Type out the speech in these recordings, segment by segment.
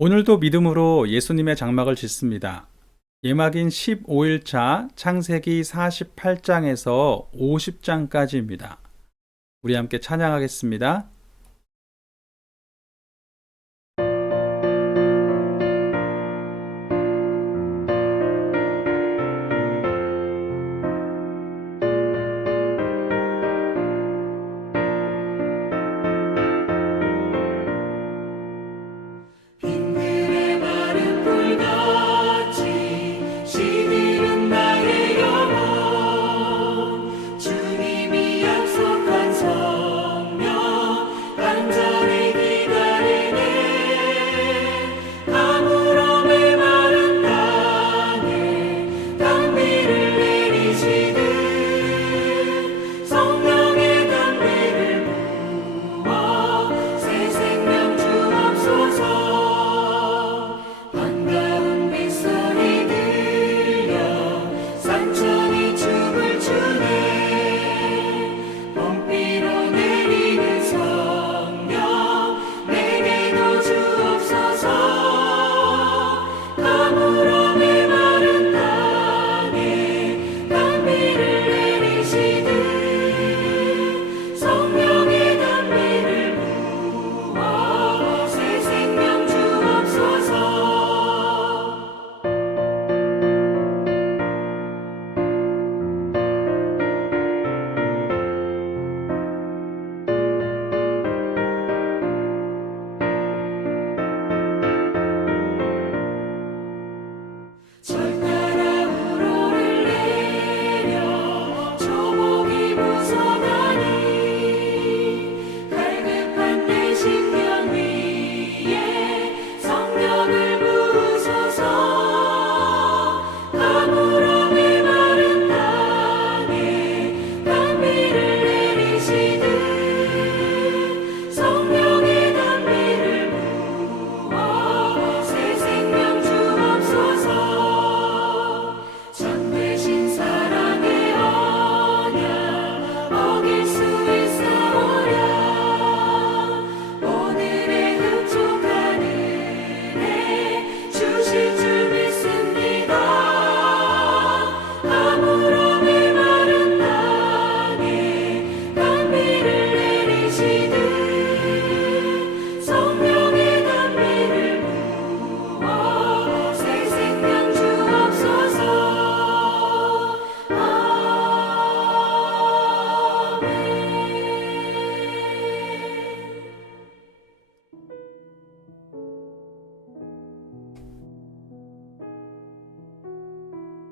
오늘도 믿음으로 예수님의 장막을 짓습니다. 예막인 15일차 창세기 48장에서 50장까지입니다. 우리 함께 찬양하겠습니다.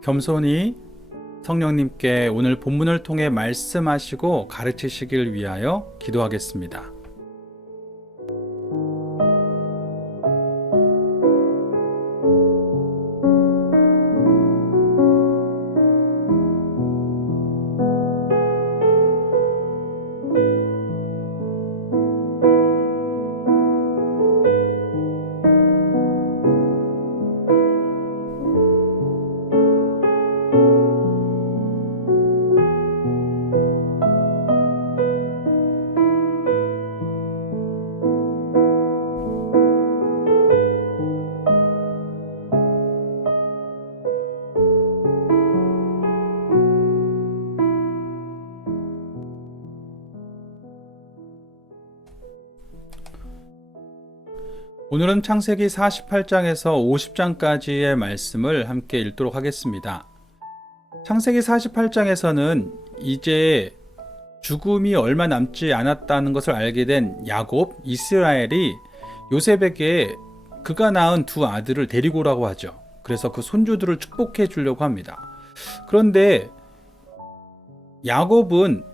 겸손히 성령님께 오늘 본문을 통해 말씀하시고 가르치시길 위하여 기도하겠습니다. 오늘은 창세기 48장에서 50장까지의 말씀을 함께 읽도록 하겠습니다. 창세기 48장에서는 이제 죽음이 얼마 남지 않았다는 것을 알게 된 야곱, 이스라엘이 요셉에게 그가 낳은 두 아들을 데리고 오라고 하죠. 그래서 그 손주들을 축복해 주려고 합니다. 그런데 야곱은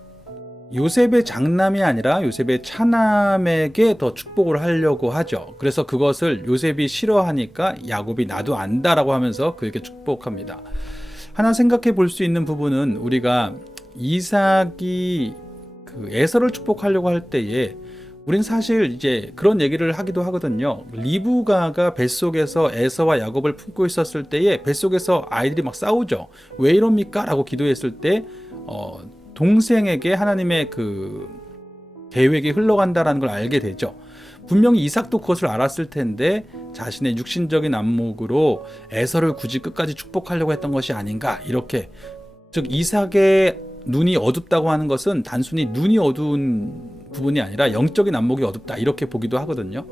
요셉의 장남이 아니라 요셉의 차남에게 더 축복을 하려고 하죠. 그래서 그것을 요셉이 싫어하니까 야곱이 나도 안다라고 하면서 그에게 축복합니다. 하나 생각해 볼 수 있는 부분은 우리가 이삭이 그 에서를 축복하려고 할 때에 우린 사실 이제 그런 얘기를 하기도 하거든요. 리브가가 뱃속에서 에서와 야곱을 품고 있었을 때에 뱃속에서 아이들이 막 싸우죠. 왜 이럽니까? 라고 기도했을 때 동생에게 하나님의 그 계획이 흘러간다라는 걸 알게 되죠. 분명히 이삭도 그것을 알았을 텐데 자신의 육신적인 안목으로 에서를 굳이 끝까지 축복하려고 했던 것이 아닌가, 이렇게. 즉 이삭의 눈이 어둡다고 하는 것은 단순히 눈이 어두운 부분이 아니라 영적인 안목이 어둡다, 이렇게 보기도 하거든요.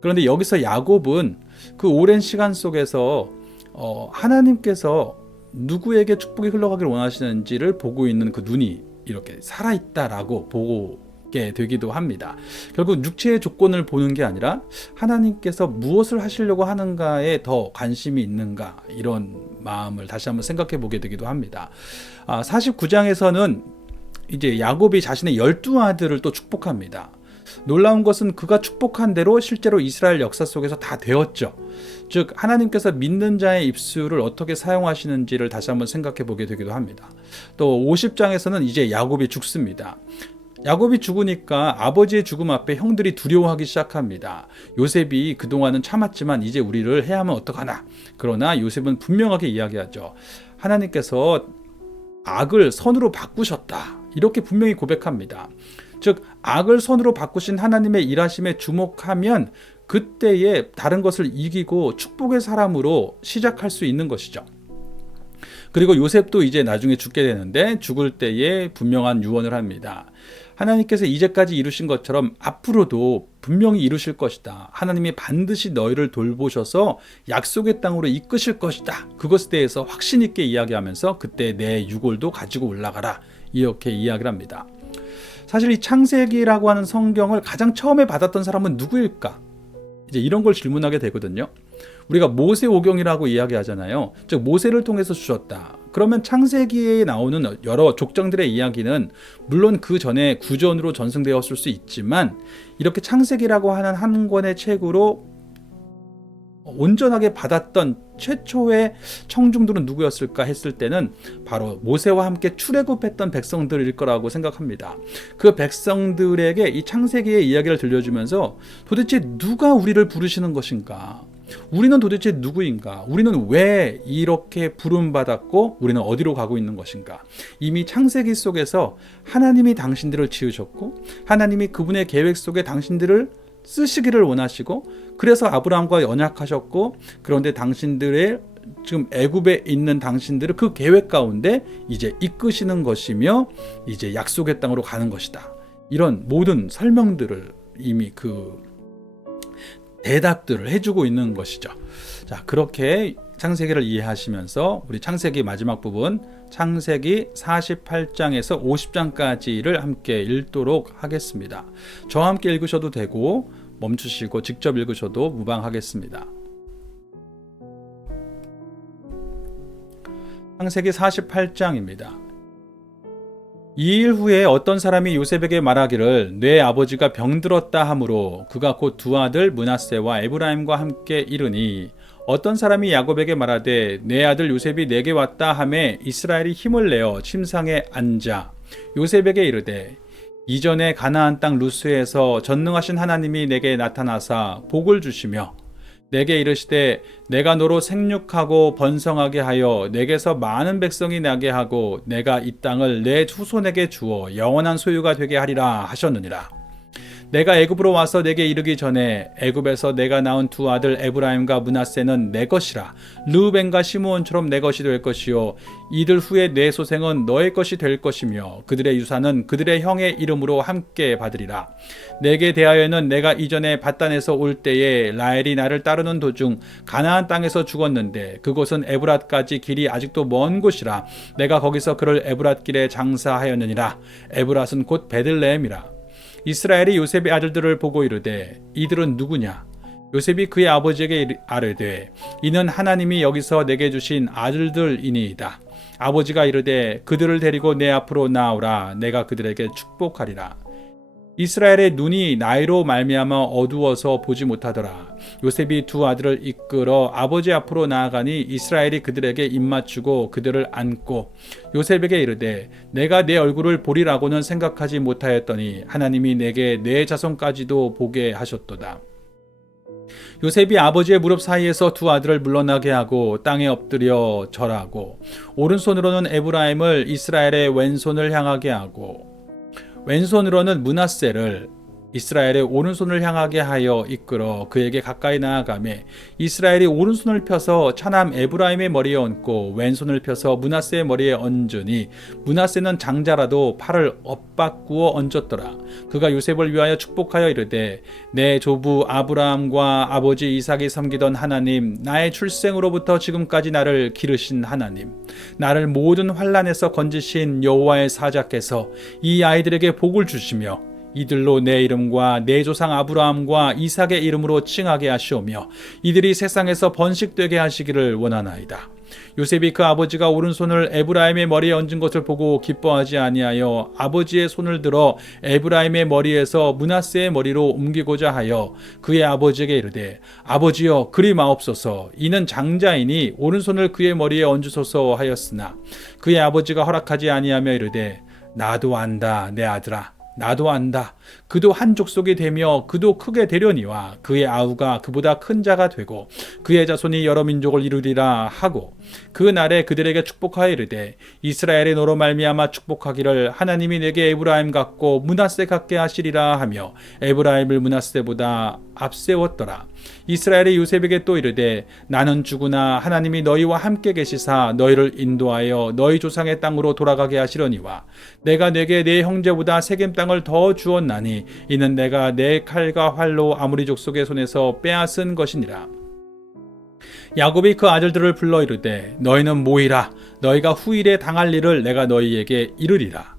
그런데 여기서 야곱은 그 오랜 시간 속에서 하나님께서 누구에게 축복이 흘러가기를 원하시는지를 보고 있는 그 눈이 이렇게 살아있다라고 보게 되기도 합니다. 결국 육체의 조건을 보는 게 아니라 하나님께서 무엇을 하시려고 하는가에 더 관심이 있는가, 이런 마음을 다시 한번 생각해 보게 되기도 합니다. 49장에서는 이제 야곱이 자신의 12아들을 또 축복합니다. 놀라운 것은 그가 축복한 대로 실제로 이스라엘 역사 속에서 다 되었죠. 즉 하나님께서 믿는 자의 입술을 어떻게 사용하시는지를 다시 한번 생각해 보게 되기도 합니다. 또 50장에서는 이제 야곱이 죽습니다. 야곱이 죽으니까 아버지의 죽음 앞에 형들이 두려워하기 시작합니다. 요셉이 그동안은 참았지만 이제 우리를 해하면 어떡하나. 그러나 요셉은 분명하게 이야기하죠. 하나님께서 악을 선으로 바꾸셨다, 이렇게 분명히 고백합니다. 즉 악을 선으로 바꾸신 하나님의 일하심에 주목하면 그때에 다른 것을 이기고 축복의 사람으로 시작할 수 있는 것이죠. 그리고 요셉도 이제 나중에 죽게 되는데 죽을 때에 분명한 유언을 합니다. 하나님께서 이제까지 이루신 것처럼 앞으로도 분명히 이루실 것이다. 하나님이 반드시 너희를 돌보셔서 약속의 땅으로 이끄실 것이다. 그것에 대해서 확신 있게 이야기하면서 그때 내 유골도 가지고 올라가라, 이렇게 이야기를 합니다. 사실 이 창세기라고 하는 성경을 가장 처음에 받았던 사람은 누구일까? 이제 이런 걸 질문하게 되거든요. 우리가 모세오경이라고 이야기하잖아요. 즉 모세를 통해서 주셨다. 그러면 창세기에 나오는 여러 족장들의 이야기는 물론 그 전에 구전으로 전승되었을 수 있지만 이렇게 창세기라고 하는 한 권의 책으로 온전하게 받았던 최초의 청중들은 누구였을까 했을 때는 바로 모세와 함께 출애굽했던 백성들일 거라고 생각합니다. 그 백성들에게 이 창세기의 이야기를 들려주면서 도대체 누가 우리를 부르시는 것인가? 우리는 도대체 누구인가? 우리는 왜 이렇게 부름받았고 우리는 어디로 가고 있는 것인가? 이미 창세기 속에서 하나님이 당신들을 지으셨고 하나님이 그분의 계획 속에 당신들을 쓰시기를 원하시고 그래서 아브라함과 언약하셨고 그런데 당신들의 지금 애굽에 있는 당신들을 그 계획 가운데 이제 이끄시는 것이며 이제 약속의 땅으로 가는 것이다. 이런 모든 설명들을 이미 그 대답들을 해주고 있는 것이죠. 자, 그렇게 창세기를 이해하시면서 우리 창세기 마지막 부분 창세기 48장에서 50장까지를 함께 읽도록 하겠습니다. 저와 함께 읽으셔도 되고 멈추시고 직접 읽으셔도 무방하겠습니다. 창세기 48장입니다. 2일 후에 어떤 사람이 요셉에게 말하기를 내 아버지가 병들었다 하므로 그가 곧 두 아들 므낫세와 에브라임과 함께 이르니 어떤 사람이 야곱에게 말하되 내 아들 요셉이 내게 왔다 하매 이스라엘이 힘을 내어 침상에 앉아 요셉에게 이르되 이전에 가나안 땅 루스에서 전능하신 하나님이 내게 나타나사 복을 주시며 내게 이르시되 내가 너로 생육하고 번성하게 하여 내게서 많은 백성이 나게 하고 내가 이 땅을 내 후손에게 주어 영원한 소유가 되게 하리라 하셨느니라. 내가 애굽으로 와서 내게 이르기 전에 애굽에서 내가 낳은 두 아들 에브라임과 므낫세는 내 것이라. 르우벤과 시므온처럼 내 것이 될 것이요 이들 후에 내 소생은 너의 것이 될 것이며 그들의 유산은 그들의 형의 이름으로 함께 받으리라. 내게 대하여는 내가 이전에 밧단에서 올 때에 라헬이 나를 따르는 도중 가나안 땅에서 죽었는데 그곳은 에브랏까지 길이 아직도 먼 곳이라. 내가 거기서 그를 에브랏 길에 장사하였느니라. 에브랏은 곧 베들레헴이라. 이스라엘이 요셉의 아들들을 보고 이르되 이들은 누구냐? 요셉이 그의 아버지에게 아뢰되 이는 하나님이 여기서 내게 주신 아들들이니이다. 아버지가 이르되 그들을 데리고 내 앞으로 나오라. 내가 그들에게 축복하리라. 이스라엘의 눈이 나이로 말미암아 어두워서 보지 못하더라. 요셉이 두 아들을 이끌어 아버지 앞으로 나아가니 이스라엘이 그들에게 입맞추고 그들을 안고 요셉에게 이르되 내가 내 얼굴을 보리라고는 생각하지 못하였더니 하나님이 내게 내 자손까지도 보게 하셨도다. 요셉이 아버지의 무릎 사이에서 두 아들을 물러나게 하고 땅에 엎드려 절하고 오른손으로는 에브라임을 이스라엘의 왼손을 향하게 하고 왼손으로는 므낫세를 이스라엘의 오른손을 향하게 하여 이끌어 그에게 가까이 나아가매 이스라엘이 오른손을 펴서 차남 에브라임의 머리에 얹고 왼손을 펴서 므낫세의 머리에 얹으니 므낫세는 장자라도 팔을 엇바꾸어 얹었더라. 그가 요셉을 위하여 축복하여 이르되 내 조부 아브라함과 아버지 이삭이 섬기던 하나님, 나의 출생으로부터 지금까지 나를 기르신 하나님, 나를 모든 환난에서 건지신 여호와의 사자께서 이 아이들에게 복을 주시며 이들로 내 이름과 내 조상 아브라함과 이삭의 이름으로 칭하게 하시오며 이들이 세상에서 번식되게 하시기를 원하나이다. 요셉이 그 아버지가 오른손을 에브라임의 머리에 얹은 것을 보고 기뻐하지 아니하여 아버지의 손을 들어 에브라임의 머리에서 므낫세의 머리로 옮기고자 하여 그의 아버지에게 이르되 아버지여 그리 마옵소서. 이는 장자이니 오른손을 그의 머리에 얹으소서 하였으나 그의 아버지가 허락하지 아니하며 이르되 나도 안다 내 아들아, 나도 안다. 그도 한 족속이 되며 그도 크게 되려니와 그의 아우가 그보다 큰 자가 되고 그의 자손이 여러 민족을 이루리라 하고 그 날에 그들에게 축복하여 이르되 이스라엘의 너로 말미암아 축복하기를 하나님이 내게 에브라임 같고 므낫세 같게 하시리라 하며 에브라임을 므낫세보다 앞세웠더라. 이스라엘이 요셉에게 또 이르되 나는 죽으나 하나님이 너희와 함께 계시사 너희를 인도하여 너희 조상의 땅으로 돌아가게 하시려니와 내가 내게 내 형제보다 세겜 땅을 더 주었나니 이는 내가 내 칼과 활로 아무리 족속의 손에서 빼앗은 것이니라. 야곱이 그 아들들을 불러 이르되 너희는 모이라. 너희가 후일에 당할 일을 내가 너희에게 이르리라.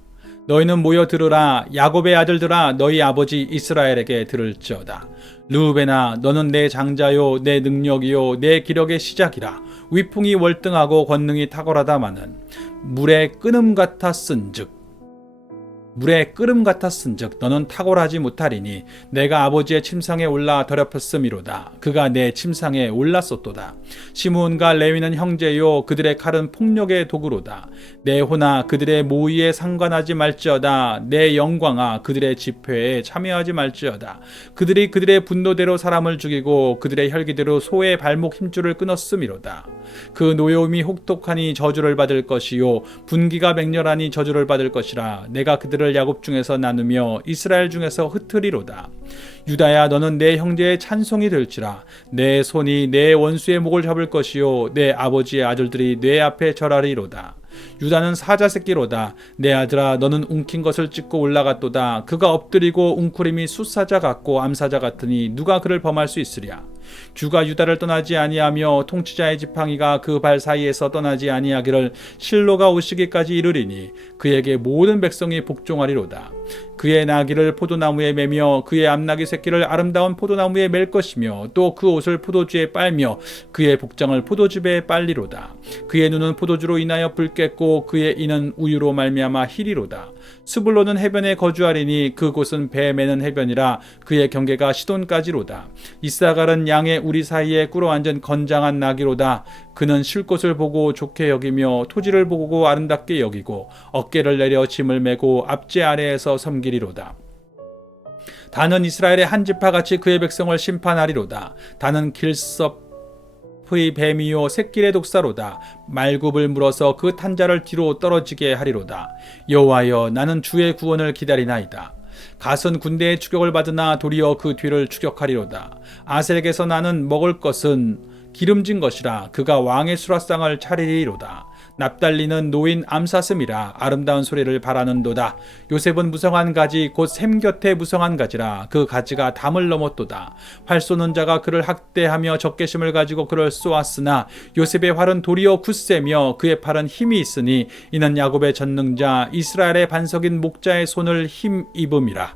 너희는 모여 들으라. 야곱의 아들들아 너희 아버지 이스라엘에게 들을지어다. 르우벤아 너는 내 장자요 내 능력이요 내 기력의 시작이라. 위풍이 월등하고 권능이 탁월하다마는 물의 끓음 같았은즉 너는 탁월하지 못하리니 내가 아버지의 침상에 올라 더럽혔음이로다. 그가 내 침상에 올랐었도다. 시므온과 레위는 형제요 그들의 칼은 폭력의 도구로다. 내 호나 그들의 모의에 상관하지 말지어다. 내 영광아 그들의 집회에 참여하지 말지어다. 그들이 그들의 분노대로 사람을 죽이고 그들의 혈기대로 소의 발목 힘줄을 끊었음이로다. 그 노여움이 혹독하니 저주를 받을 것이요 분기가 맹렬하니 저주를 받을 것이라. 내가 그들을 야곱 중에서 나누며 이스라엘 중에서 흩으리로다. 유다야 너는 내 형제의 찬송이 될지라. 내 손이 내 원수의 목을 잡을 것이요 내 아버지의 아들들이 내 앞에 절하리로다. 유다는 사자 새끼로다. 내 아들아 너는 움킨 것을 찢고 올라갔도다. 그가 엎드리고 웅크림이 숫사자 같고 암사자 같으니 누가 그를 범할 수 있으랴. 주가 유다를 떠나지 아니하며 통치자의 지팡이가 그 발 사이에서 떠나지 아니하기를 실로가 오시기까지 이르리니 그에게 모든 백성이 복종하리로다. 그의 나귀를 포도나무에 매며 그의 암나귀 새끼를 아름다운 포도나무에 맬 것이며 또 그 옷을 포도주에 빨며 그의 복장을 포도즙에 빨리로다. 그의 눈은 포도주로 인하여 붉겠고 그의 이는 우유로 말미암아 희리로다. 스불론은 해변에 거주하리니 그곳은 배 매는 해변이라. 그의 경계가 시돈까지로다. 이사갈은 양의 우리 사이에 꿇어앉은 건장한 나귀로다. 그는 쉴 곳을 보고 좋게 여기며 토지를 보고 아름답게 여기고 어깨를 내려 짐을 메고 앞제 아래에서 섬기리로다. 다는 이스라엘의 한 지파같이 그의 백성을 심판하리로다. 다는 길섭의 뱀이요 샛길의 독사로다. 말굽을 물어서 그 탄자를 뒤로 떨어지게 하리로다. 여호와여 나는 주의 구원을 기다리나이다. 갓은 군대의 추격을 받으나 도리어 그 뒤를 추격하리로다. 아셀에게서 나는 먹을 것은 기름진 것이라. 그가 왕의 수라상을 차리리로다. 납달리는 노인 암사슴이라. 아름다운 소리를 바라는도다. 요셉은 무성한 가지 곧 샘 곁에 무성한 가지라. 그 가지가 담을 넘었도다. 활 쏘는 자가 그를 학대하며 적개심을 가지고 그를 쏘았으나 요셉의 활은 도리어 굳세며 그의 팔은 힘이 있으니 이는 야곱의 전능자 이스라엘의 반석인 목자의 손을 힘입음이라.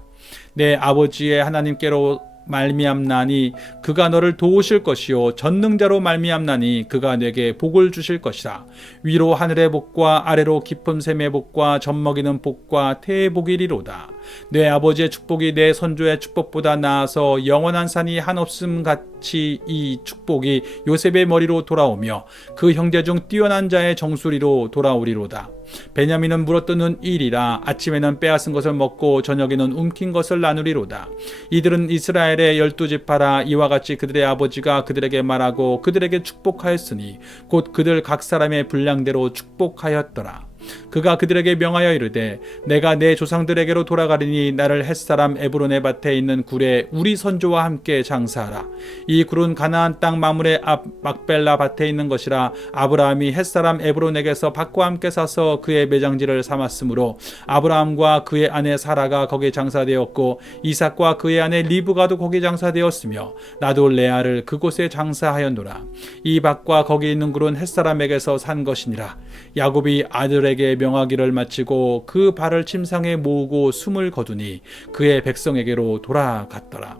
내 아버지의 하나님께로 말미암나니 그가 너를 도우실 것이요 전능자로 말미암나니 그가 내게 복을 주실 것이라. 위로 하늘의 복과 아래로 깊은 샘의 복과 젖먹이는 복과 태의 복이리로다. 내 아버지의 축복이 내 선조의 축복보다 나아서 영원한 산이 한없음 같이 이 축복이 요셉의 머리로 돌아오며 그 형제 중 뛰어난 자의 정수리로 돌아오리로다. 베냐민은 물어뜯는 일이라. 아침에는 빼앗은 것을 먹고 저녁에는 움킨 것을 나누리로다. 이들은 이스라엘의 12지파라. 이와 같이 그들의 아버지가 그들에게 말하고 그들에게 축복하였으니 곧 그들 각 사람의 분량대로 축복하였더라. 그가 그들에게 명하여 이르되 내가 내 조상들에게로 돌아가리니 나를 헷사람 에브론의 밭에 있는 굴에 우리 선조와 함께 장사하라. 이 굴은 가나안 땅 마물의 앞 막벨라 밭에 있는 것이라. 아브라함이 헷사람 에브론에게서 밭과 함께 사서 그의 매장지를 삼았으므로 아브라함과 그의 아내 사라가 거기 장사되었고 이삭과 그의 아내 리브가도 거기 장사되었으며 나도 레아를 그곳에 장사하였노라. 이 밭과 거기 있는 굴은 헷사람에게서 산 것이니라. 야곱이 아들에게 명하기를 마치고 그 발을 침상에 모으고 숨을 거두니 그의 백성에게로 돌아갔더라.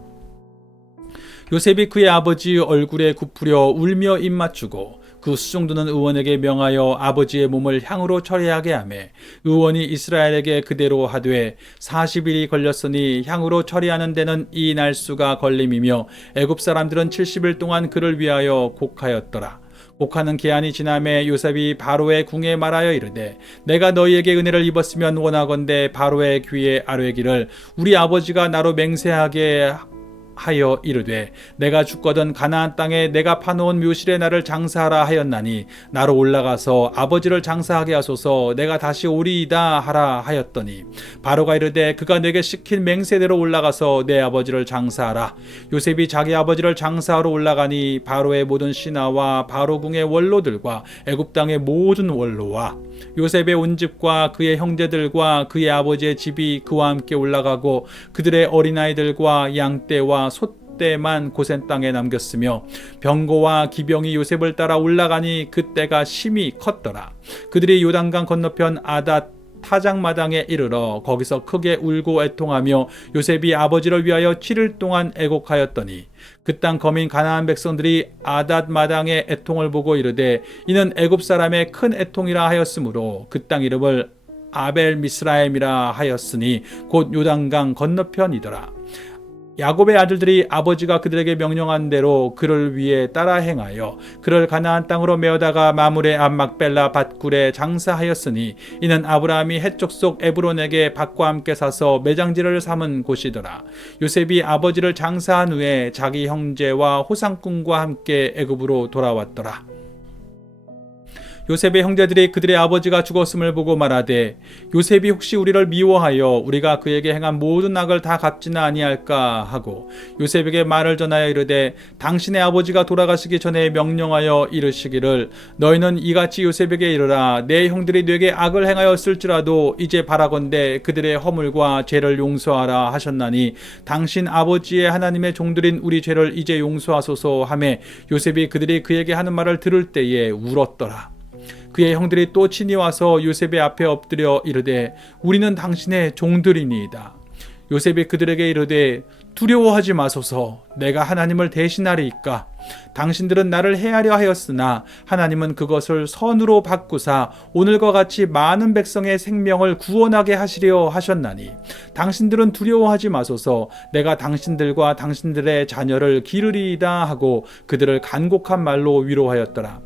요셉이 그의 아버지 얼굴에 굽으려 울며 입맞추고 그 수종드는 의원에게 명하여 아버지의 몸을 향으로 처리하게 하매 의원이 이스라엘에게 그대로 하되 40일이 걸렸으니 향으로 처리하는 데는 이 날수가 걸림이며 애굽 사람들은 70일 동안 그를 위하여 곡하였더라. 곡하는 기한이 지남에 요셉이 바로의 궁에 말하여 이르되 내가 너희에게 은혜를 입었으면 원하건대 바로의 귀에 아뢰기를 우리 아버지가 나로 맹세하게 하여 이르되 내가 죽거든 가나안 땅에 내가 파놓은 묘실에 나를 장사하라 하였나니 나로 올라가서 아버지를 장사하게 하소서 내가 다시 오리이다 하라 하였더니 바로가 이르되 그가 내게 시킨 맹세대로 올라가서 내 아버지를 장사하라. 요셉이 자기 아버지를 장사하러 올라가니 바로의 모든 신하와 바로궁의 원로들과 애굽 땅의 모든 원로와 요셉의 온 집과 그의 형제들과 그의 아버지의 집이 그와 함께 올라가고 그들의 어린아이들과 양떼와 소떼만 고센 땅에 남겼으며 병거와 기병이 요셉을 따라 올라가니 그때가 심히 컸더라. 그들이 요단강 건너편 아닷 타작마당에 이르러 거기서 크게 울고 애통하며 요셉이 아버지를 위하여 7일 동안 애곡하였더니 그 땅 거민 가나안 백성들이 아닷 마당의 애통을 보고 이르되 이는 애굽 사람의 큰 애통이라 하였으므로 그 땅 이름을 아벨 미스라임이라 하였으니 곧 요단강 건너편이더라. 야곱의 아들들이 아버지가 그들에게 명령한 대로 그를 위해 따라 행하여 그를 가나안 땅으로 메어다가 마물의 앞 막벨라 밭굴에 장사하였으니 이는 아브라함이 헷 족 에브론에게 밭과 함께 사서 매장지를 삼은 곳이더라. 요셉이 아버지를 장사한 후에 자기 형제와 호상꾼과 함께 애굽으로 돌아왔더라. 요셉의 형제들이 그들의 아버지가 죽었음을 보고 말하되 요셉이 혹시 우리를 미워하여 우리가 그에게 행한 모든 악을 다 갚지는 아니할까 하고 요셉에게 말을 전하여 이르되 당신의 아버지가 돌아가시기 전에 명령하여 이르시기를 너희는 이같이 요셉에게 이르라 내 형들이 네게 악을 행하였을지라도 이제 바라건대 그들의 허물과 죄를 용서하라 하셨나니 당신 아버지의 하나님의 종들인 우리 죄를 이제 용서하소서 하매 요셉이 그들이 그에게 하는 말을 들을 때에 울었더라. 그의 형들이 또 친히 와서 요셉의 앞에 엎드려 이르되 우리는 당신의 종들이니이다. 요셉이 그들에게 이르되 두려워하지 마소서 내가 하나님을 대신하리이까. 당신들은 나를 해하려 하였으나 하나님은 그것을 선으로 바꾸사 오늘과 같이 많은 백성의 생명을 구원하게 하시려 하셨나니 당신들은 두려워하지 마소서 내가 당신들과 당신들의 자녀를 기르리이다 하고 그들을 간곡한 말로 위로하였더라.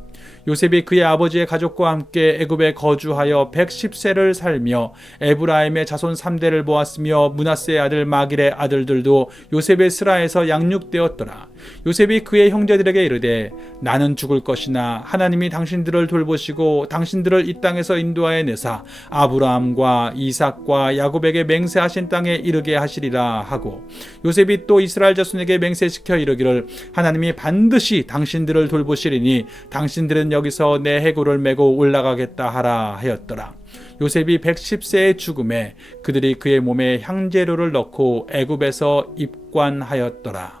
요셉이 그의 아버지의 가족과 함께 애굽에 거주하여 110세를 살며 에브라임의 자손 3대를 보았으며 므낫세의 아들 마길의 아들들도 요셉의 스라에서 양육되었더라. 요셉이 그의 형제들에게 이르되 나는 죽을 것이나 하나님이 당신들을 돌보시고 당신들을 이 땅에서 인도하여 내사 아브라함과 이삭과 야곱에게 맹세하신 땅에 이르게 하시리라 하고 요셉이 또 이스라엘 자손에게 맹세시켜 이르기를 하나님이 반드시 당신들을 돌보시리니 당신들은 여기서 내 해골을 메고 올라가겠다 하라 하였더라. 요셉이 110세의 죽음에 그들이 그의 몸에 향재료를 넣고 애굽에서 입관하였더라.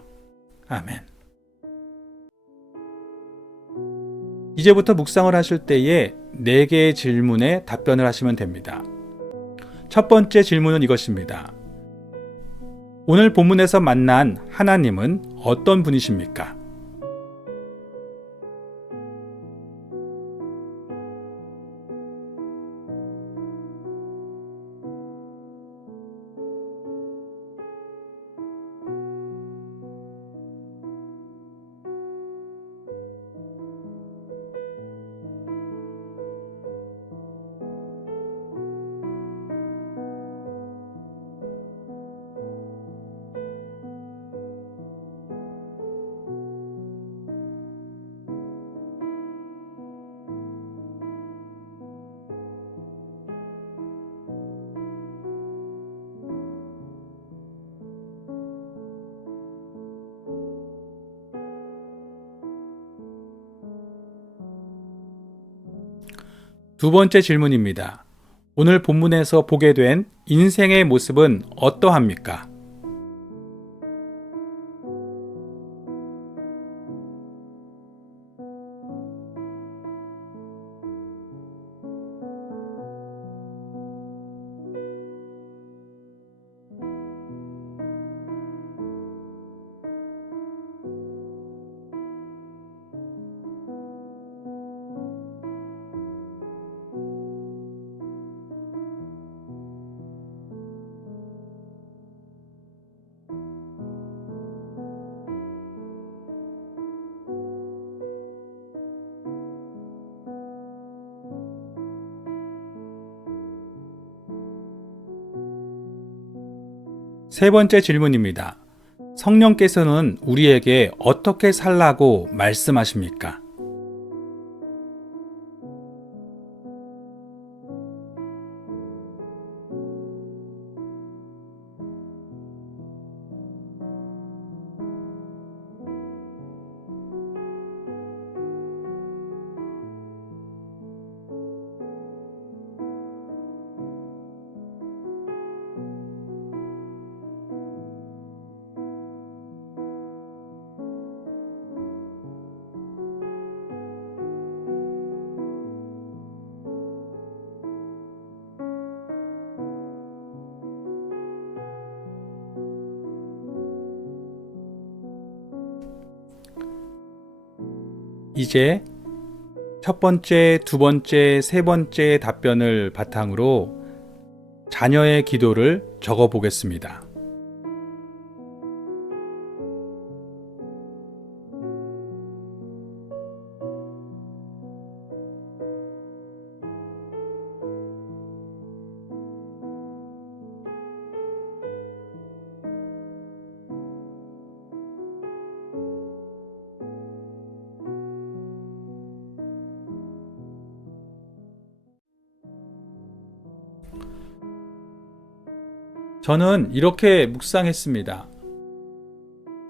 아멘. 이제부터 묵상을 하실 때에 4개의 질문에 답변을 하시면 됩니다. 첫 번째 질문은 이것입니다. 오늘 본문에서 만난 하나님은 어떤 분이십니까? 두 번째 질문입니다. 오늘 본문에서 보게 된 인생의 모습은 어떠합니까? 세 번째 질문입니다. 성령께서는 우리에게 어떻게 살라고 말씀하십니까? 이제 첫 번째, 두 번째, 세 번째 답변을 바탕으로 자녀의 기도를 적어 보겠습니다. 저는 이렇게 묵상했습니다.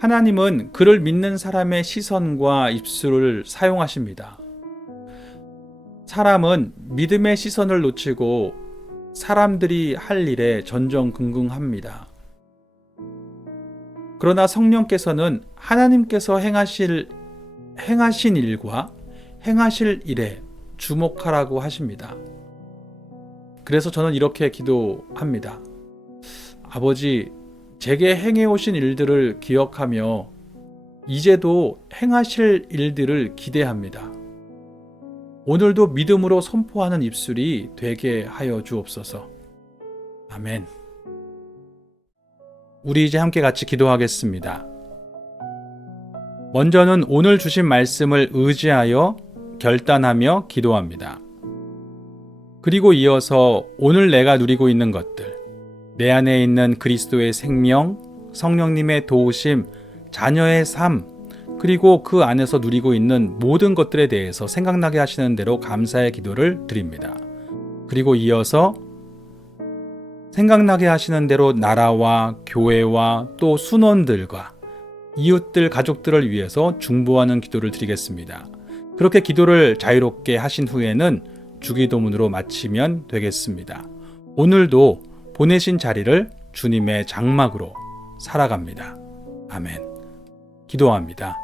하나님은 그를 믿는 사람의 시선과 입술을 사용하십니다. 사람은 믿음의 시선을 놓치고 사람들이 할 일에 전전긍긍합니다. 그러나 성령께서는 하나님께서 행하신 일과 행하실 일에 주목하라고 하십니다. 그래서 저는 이렇게 기도합니다. 아버지, 제게 행해오신 일들을 기억하며 이제도 행하실 일들을 기대합니다. 오늘도 믿음으로 선포하는 입술이 되게 하여 주옵소서. 아멘. 우리 이제 함께 같이 기도하겠습니다. 먼저는 오늘 주신 말씀을 의지하여 결단하며 기도합니다. 그리고 이어서 오늘 내가 누리고 있는 것들, 내 안에 있는 그리스도의 생명, 성령님의 도우심, 자녀의 삶, 그리고 그 안에서 누리고 있는 모든 것들에 대해서 생각나게 하시는 대로 감사의 기도를 드립니다. 그리고 이어서 생각나게 하시는 대로 나라와 교회와 또 순원들과 이웃들, 가족들을 위해서 중보하는 기도를 드리겠습니다. 그렇게 기도를 자유롭게 하신 후에는 주기도문으로 마치면 되겠습니다. 오늘도 보내신 자리를 주님의 장막으로 살아갑니다. 아멘. 기도합니다.